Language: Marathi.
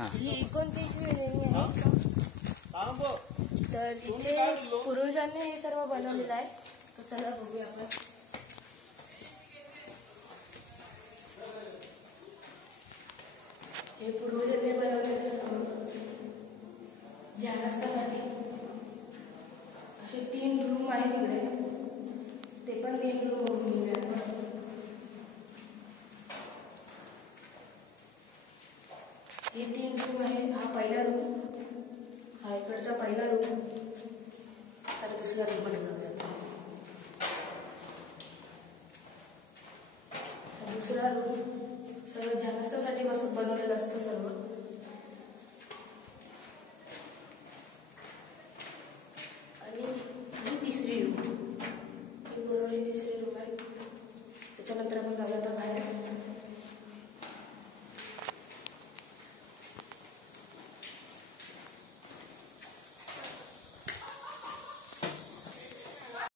ही 29वी लेणी आहे. तर इथे पूर्वजांनी हे सर्व बनवलेलं आहे. तर चला बघूया आपण. हे पूर्वजांनी बनवलेलं सर्व ध्यानस्थासाठी. असे 3 रूम आहेत इकडे. ते पण 3 रूम बघून घेऊया. हे 3 रूम आहे. हा पहिला रूम, हा इकडचा पहिला रूम. तर दुसऱ्या रूममध्ये जाऊया. दुसरा रूम सर्व ध्यानस्थासाठी बनवलेलं असतं सर्व.